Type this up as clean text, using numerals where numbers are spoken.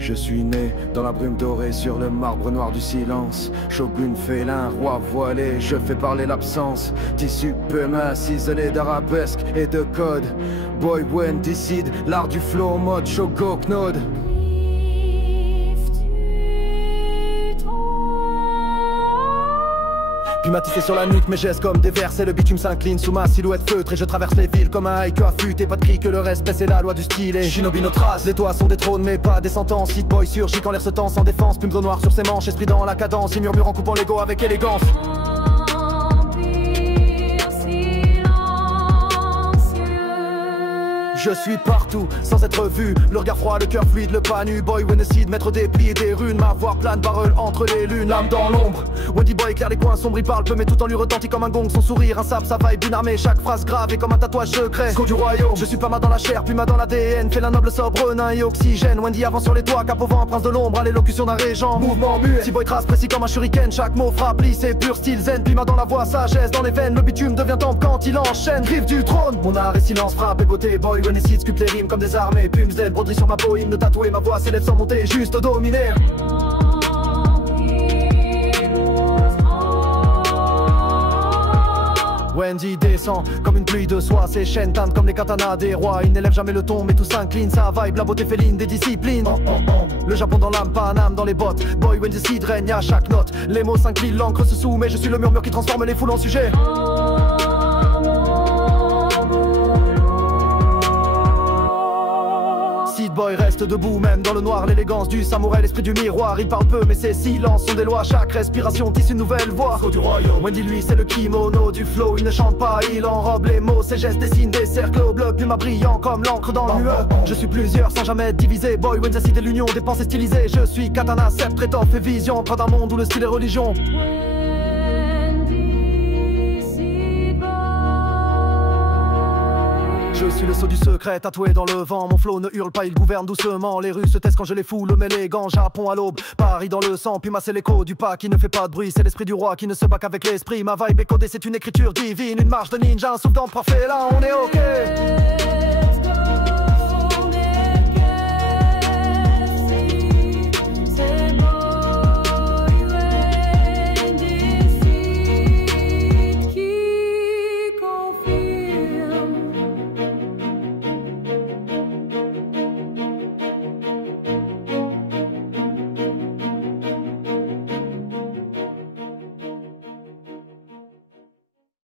Je suis né dans la brume dorée sur le marbre noir du silence. Shogun félin, roi voilé, je fais parler l'absence. Tissu puma, ciselé d'arabesques et de codes. Boy Wen décide, l'art du flow en mode Shogok Node. Puis matissé sur la nuque, mes gestes comme des versets. Le bitume s'incline sous ma silhouette feutre. Et je traverse les villes comme un haïku affûté. Pas de cri que le respect, c'est la loi du style. Et shinobi nos traces, les toits sont des trônes mais pas des sentences. Hit boy surgit quand l'air se tend sans défense. Plume de noir sur ses manches, esprit dans la cadence. Il murmure en coupant l'ego avec élégance. Je suis partout, sans être vu. Le regard froid, le cœur fluide, le pas nu. Boy Wendy, mettre des plis et des runes. Ma voix plane, barrel entre les lunes. L'âme dans l'ombre. Wendy Boy éclaire les coins sombres, il parle peu, mais tout en lui retentit comme un gong. Son sourire, un sable, sa vibe, une armée. Chaque phrase grave et comme un tatouage secret. Sceau du royaume, je suis pas mal dans la chair, puis mal dans l'ADN. Fait la noble sobre, nain et oxygène. Wendy avance sur les toits, cap au vent, prince de l'ombre. À l'élocution d'un régent, mouvement muet. Si boy trace précis comme un shuriken. Chaque mot frappe, lisse et pur style zen. Puis dans la voix, sagesse dans les veines. Le bitume devient temple quand il enchaîne. Griffe du trône, mon art et silence frappe et beauté. Boy Wendy sculpte les rimes comme des armées. Plumes Z, broderie sur ma peau, hymne tatoué. Ma voix s'élève sans monter, juste dominer. Wendy descend comme une pluie de soie. Ses chaînes teintes comme les katanas des rois. Il n'élève jamais le ton mais tout s'incline. Sa vibe, la beauté féline des disciplines. Le Japon dans l'âme, Paname dans les bottes. Boy Wendy Seed règne à chaque note. Les mots s'inclinent, l'encre se soumet. Je suis le murmure qui transforme les foules en sujets. Seed Boy reste debout, même dans le noir, l'élégance du samouraï, l'esprit du miroir. Il parle peu, mais ses silences sont des lois. Chaque respiration tisse une nouvelle voix. Du royaume. Wendy, lui, c'est le kimono du flow. Il ne chante pas, il enrobe les mots. Ses gestes dessinent des cercles au bleu, plume brillant comme l'encre dans le nueux. Je suis plusieurs sans jamais être divisé. Boy, Wendy, c'est l'union des pensées stylisées. Je suis katana, sceptre, étoffe et vision. Près d'un monde où le style est religion. Je suis le sceau du secret tatoué dans le vent. Mon flow ne hurle pas, il gouverne doucement. Les rues se taisent quand je les foule, mais les gants. Japon à l'aube, Paris dans le sang. Puma c'est l'écho du pas qui ne fait pas de bruit. C'est l'esprit du roi qui ne se bat qu'avec l'esprit. Ma vibe est codée, c'est une écriture divine. Une marche de ninja, un souffle d'empereur fait là, on est ok.